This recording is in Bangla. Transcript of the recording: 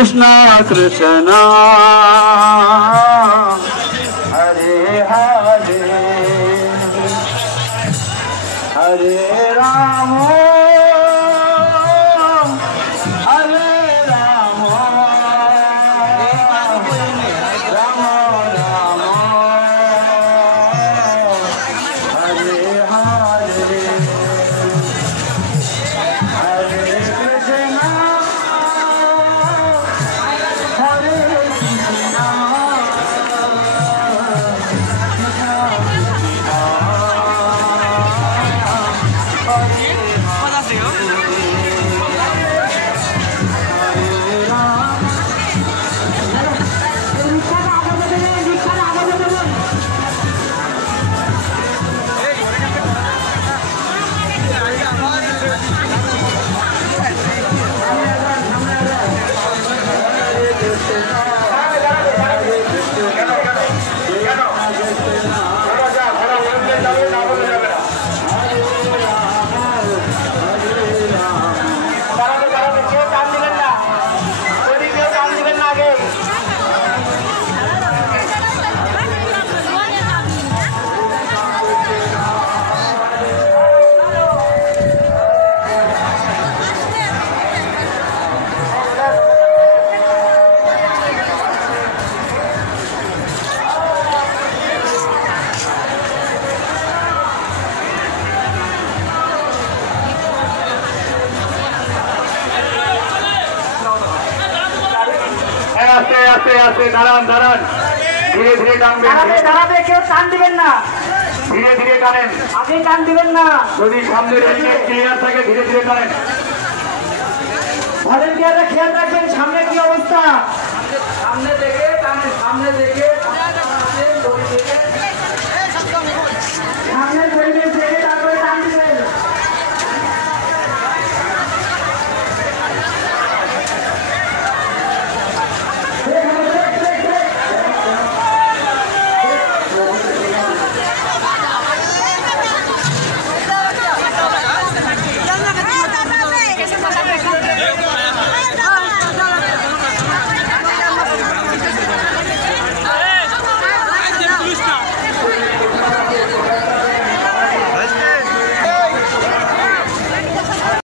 कृष्ण कृष्ण हरे हरे हरे राम আস্তে আস্তে দাঁড়ান দাঁড়ান ধীরে ধীরে টানবেন দাঁড়াবে কেউ টান দিবেন না ধীরে ধীরে টানেন আপনি টান দিবেন না যদি সামনে রেলগেট ক্লিয়ার থাকে ধীরে ধীরে টানেন ভলেন্টিয়াররা খেয়াল রাখবেন সামনে কি অবস্থা সামনে দেখে টানেন সামনে দেখে